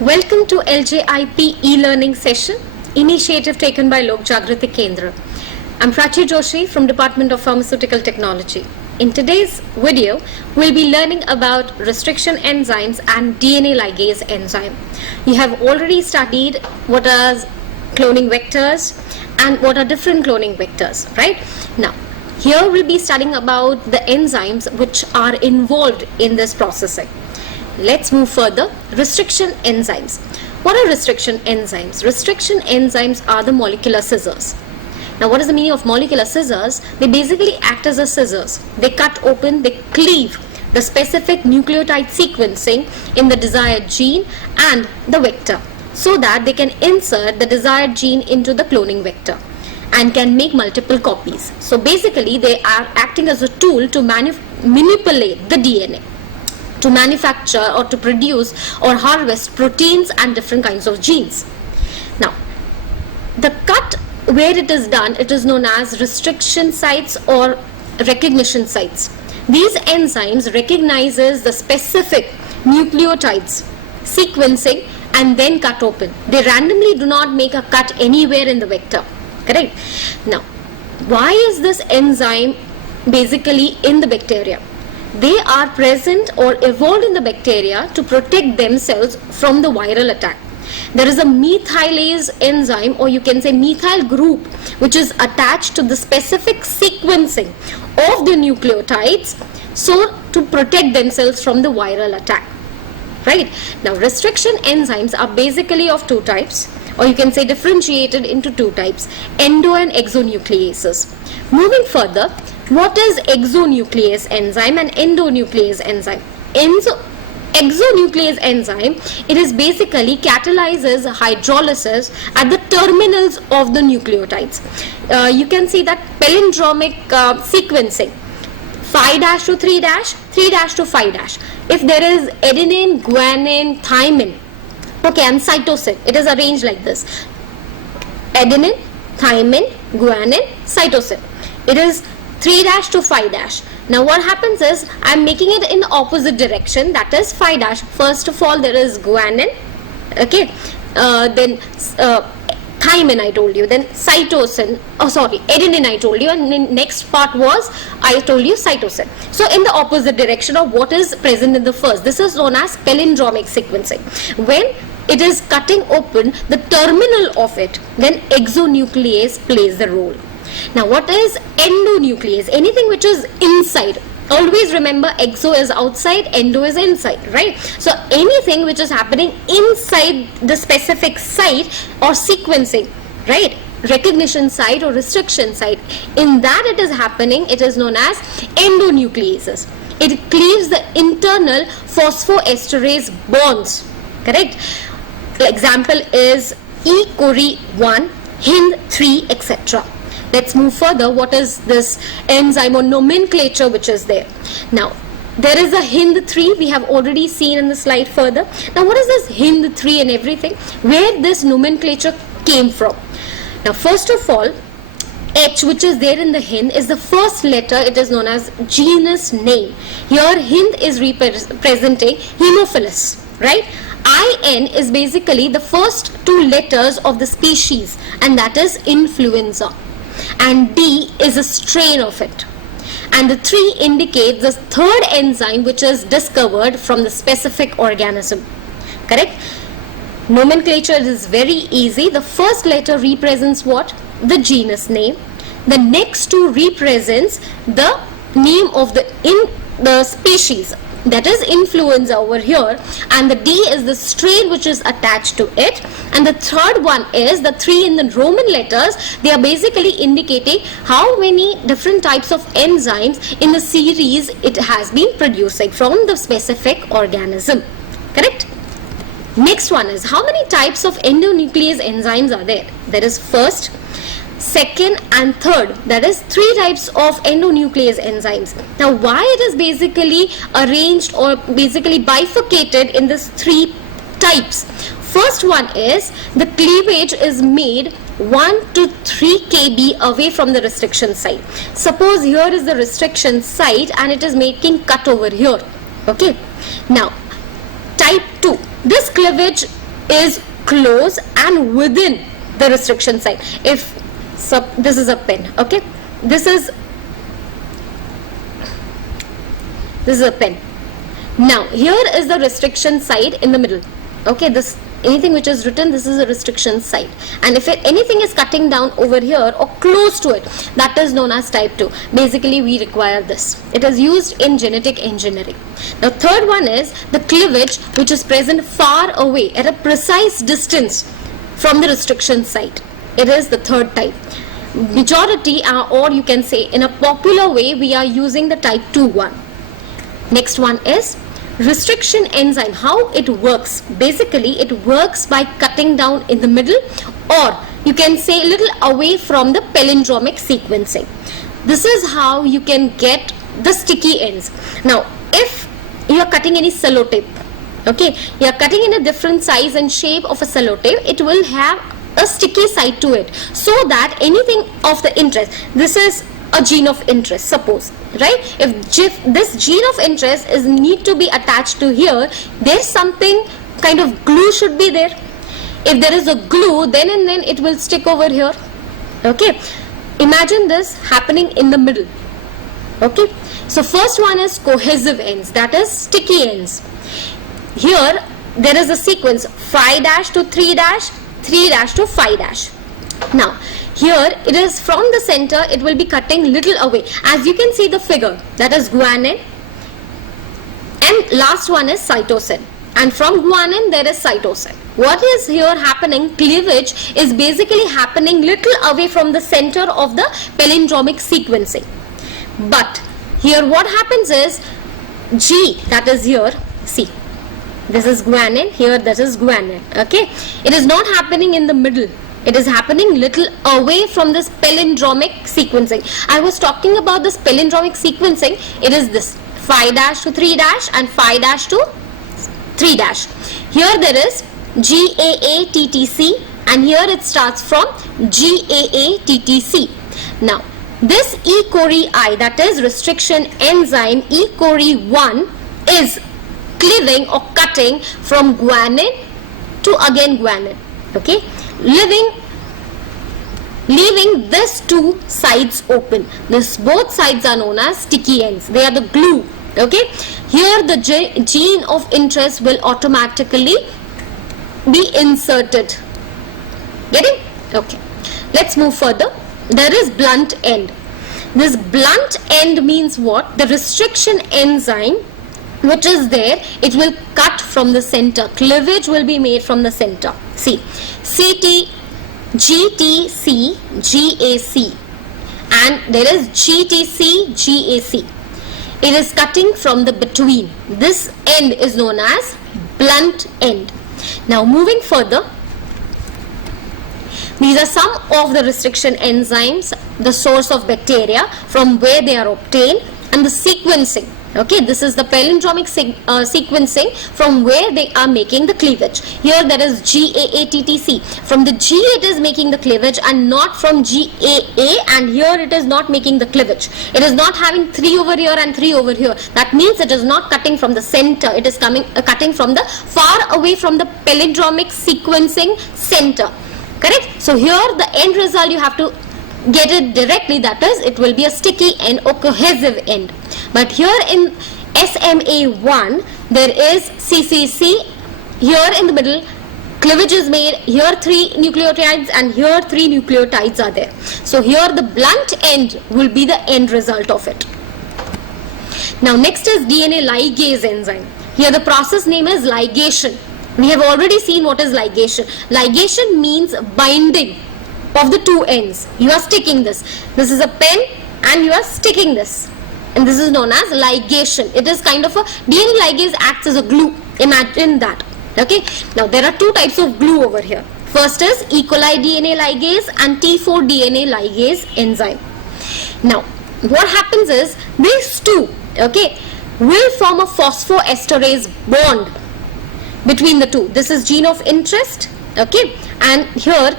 Welcome to LJIP e-learning session, initiative taken by Lok Jagriti Kendra. I'm Prachi Joshi from Department of Pharmaceutical Technology. In today's video, we'll be learning about restriction enzymes and DNA ligase enzyme. You have already studied what are cloning vectors and what are different cloning vectors, right? Now, here we'll be studying about the enzymes which are involved in this processing. Let's move further. Restriction enzymes. What are restriction enzymes? Restriction enzymes are the molecular scissors. Now, what is the meaning of molecular scissors? They basically act as a scissors. They cut open, they cleave the specific nucleotide sequencing in the desired gene and the vector, so that they can insert the desired gene into the cloning vector and can make multiple copies. So basically they are acting as a tool to manipulate the DNA, to manufacture or to produce or harvest proteins and different kinds of genes. Now, the cut where it is done, it is known as restriction sites or recognition sites. These enzymes recognizes the specific nucleotides sequencing and then cut open. They randomly do not make a cut anywhere in the vector. Correct? Now, why is this enzyme basically in the bacteria? They are present or evolved in the bacteria to protect themselves from the viral attack. There is a methylase enzyme, or you can say methyl group, which is attached to the specific sequencing of the nucleotides, so to protect themselves from the viral attack. Right? Now, restriction enzymes are basically of two types, or you can say differentiated into two types, endo and exonucleases. Moving further, what is exonuclease enzyme and endonuclease enzyme? Exonuclease enzyme, it is basically catalyzes hydrolysis at the terminals of the nucleotides. You can see that palindromic sequencing, 5' to 3', 3' to 5'. If there is adenine, guanine, thymine, okay, and cytosine, it is arranged like this: adenine, thymine, guanine, cytosine. It is 3' to 5'. Now what happens is, I am making it in opposite direction, that is 5'. First of all, there is guanine, okay, then thymine I told you, then cytosine, adenine I told you, and the next part was, I told you, cytosine. So in the opposite direction of what is present in the first. This is known as palindromic sequencing. When it is cutting open the terminal of it, then exonuclease plays the role. Now, what is endonuclease? Anything which is inside. Always remember, exo is outside, endo is inside, right? So anything which is happening inside the specific site or sequencing, right? Recognition site or restriction site, in that it is happening, it is known as endonucleases. It cleaves the internal phosphoesterase bonds, correct? Example is E. cori 1, Hind 3, etc. Let's move further. What is this enzyme or nomenclature which is there? Now, there is a Hind 3, we have already seen in the slide further. Now, what is this Hind 3 and everything? Where this nomenclature came from? Now, first of all, H, which is there in the Hind, is the first letter. It is known as genus name. Here, Hind is representing Haemophilus, right? IN is basically the first two letters of the species, and that is influenza. And D is a strain of it. And the 3 indicates the third enzyme which is discovered from the specific organism. Correct? Nomenclature is very easy. The first letter represents what? The genus name. The next 2 represents the name of the species. That is influenza over here, and the D is the strain which is attached to it, and the third one is the 3 in the Roman letters. They are basically indicating how many different types of enzymes in the series it has been producing from the specific organism. Correct? Next one is, how many types of endonuclease enzymes are there? There is first, second and third, that is 3 types of endonuclease enzymes. Now, why it is basically arranged or basically bifurcated in these 3 types? First one is, the cleavage is made 1 to 3 kb away from the restriction site. Suppose here is the restriction site and it is making cut over here. Okay. Now, type 2, this cleavage is close and within the restriction site. If this is a pen, okay, this is a pen. Now here is the restriction site in the middle, okay. This anything which is written, this is a restriction site, and if anything is cutting down over here or close to it, that is known as type 2. Basically we require this. It is used in genetic engineering. Now third one is the cleavage which is present far away at a precise distance from the restriction site. It is the third type. Majority or you can say in a popular way we are using the type 2 one. Next one is restriction enzyme. How it works? Basically it works by cutting down in the middle, or you can say a little away from the palindromic sequencing. This is how you can get the sticky ends. Now if you are cutting any sellotape, okay, you are cutting in a different size and shape of a sellotape, it will have a sticky side to it, so that anything of the interest, this is a gene of interest, suppose, right? If this gene of interest is need to be attached to here, there's something kind of glue should be there. If there is a glue, then and then it will stick over here, okay. Imagine this happening in the middle, okay. So first one is cohesive ends, that is sticky ends. Here there is a sequence 5' to 3', 3' to 5'. Now here it is from the center, it will be cutting little away. As you can see the figure, that is guanine, and last one is cytosine, and from guanine there is cytosine. What is here happening? Cleavage is basically happening little away from the center of the palindromic sequencing. But here what happens is G, that is here, see, this is guanine, here this is guanine, okay. It is not happening in the middle. It is happening little away from this palindromic sequencing. I was talking about this palindromic sequencing. It is this 5' to 3' and 5' to 3'. Here there is GAATTC, and here it starts from GAATTC. Now this E. cori I, that is restriction enzyme E. cori 1, is cleaving or cutting from guanine to again guanine, okay, leaving these two sides open. This both sides are known as sticky ends. They are the glue, okay. Here the gene of interest will automatically be inserted. Getting? Okay. Let's move further. There is blunt end. This blunt end means what? The restriction enzyme which is there, it will cut from the center. Cleavage will be made from the center. See, CT, GTC, GAC, and there is GTC, GAC. It is cutting from the between. This end is known as blunt end. Now moving further, these are some of the restriction enzymes, the source of bacteria, from where they are obtained, and the sequencing. Okay, this is the palindromic sequencing from where they are making the cleavage. Here there is GAATTC. From the G it is making the cleavage and not from GAA, and here it is not making the cleavage. It is not having 3 over here and 3 over here. That means it is not cutting from the center. It is cutting from the far away from the palindromic sequencing center. Correct? So here the end result you have to get it directly, that is it will be a sticky end or cohesive end. But here in SMA1 there is CCC. Here in the middle cleavage is made. Here 3 nucleotides and here 3 nucleotides are there. So here the blunt end will be the end result of it. Now next is DNA ligase enzyme. Here the process name is ligation. We have already seen what is ligation. Ligation means binding of the 2 ends. You are sticking this. This is a pen and you are sticking this. And this is known as ligation. It is kind of a DNA ligase acts as a glue. Imagine that. Okay. Now there are 2 types of glue over here. First is E. coli DNA ligase and T4 DNA ligase enzyme. Now what happens is these 2, okay, will form a phosphoesterase bond between the 2. This is gene of interest, okay, and here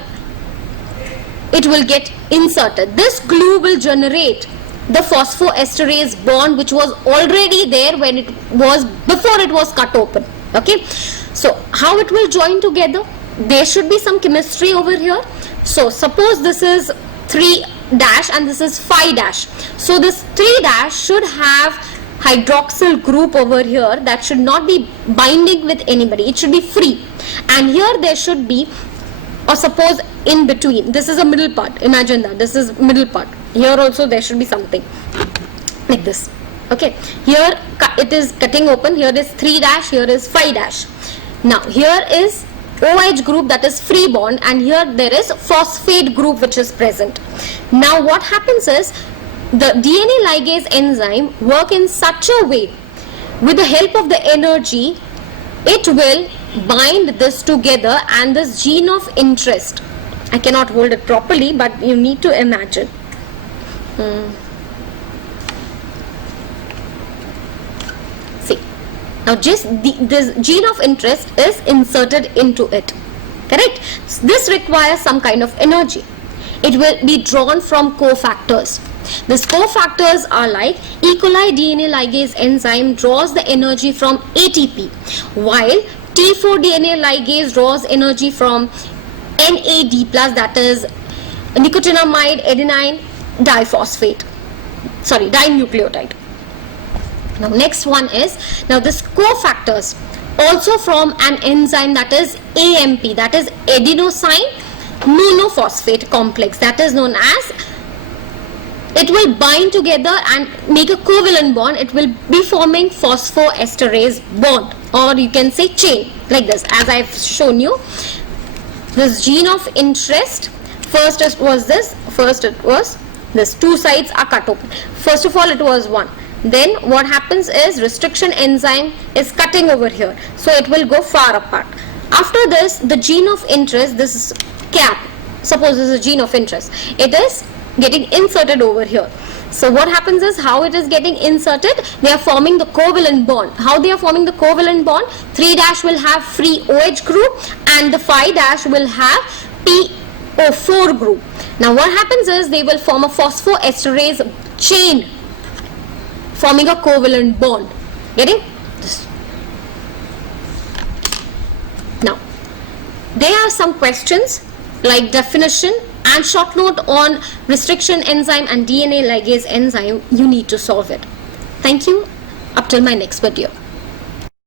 it will get inserted. This glue will generate the phosphoesterase bond which was already there when it was before it was cut open. Okay, So how it will join together? There should be some chemistry over here. So suppose this is 3' and this is 5'. So this 3' should have hydroxyl group over here that should not be binding with anybody. It should be free. And here there should be, or suppose in between, this is a middle part. Imagine that this is middle part. Here also there should be something like this. Okay, here it is cutting open. Here is 3', here is 5'. Now here is OH group, that is free bond, and here there is phosphate group which is present. Now what happens is, the DNA ligase enzyme work in such a way, with the help of the energy, it will bind this together, and this gene of interest, I cannot hold it properly, but you need to imagine. See, now just this gene of interest is inserted into it, correct? This requires some kind of energy. It will be drawn from cofactors. These cofactors are like E. coli DNA ligase enzyme draws the energy from ATP, while T4 DNA ligase draws energy from NAD+, that is nicotinamide adenine diphosphate, dinucleotide. Now next one is, now this cofactors also from an enzyme, that is AMP, that is adenosine monophosphate complex, that is known as, it will bind together and make a covalent bond. It will be forming phosphoesterase bond, or you can say chain, like this, as I've shown you. This gene of interest, first it was this, two sides are cut open. First of all it was one. Then what happens is, restriction enzyme is cutting over here, so it will go far apart. After this, the gene of interest, this is cap, suppose this is a gene of interest, it is getting inserted over here. So what happens is, how it is getting inserted, they are forming the covalent bond. How they are forming the covalent bond? 3' will have free OH group, and the 5' will have PO4 group. Now what happens is, they will form a phosphoesterase chain, forming a covalent bond. Getting this? Now there are some questions like definition and short note on restriction enzyme and DNA ligase enzyme. You need to solve it. Thank you. Up till my next video.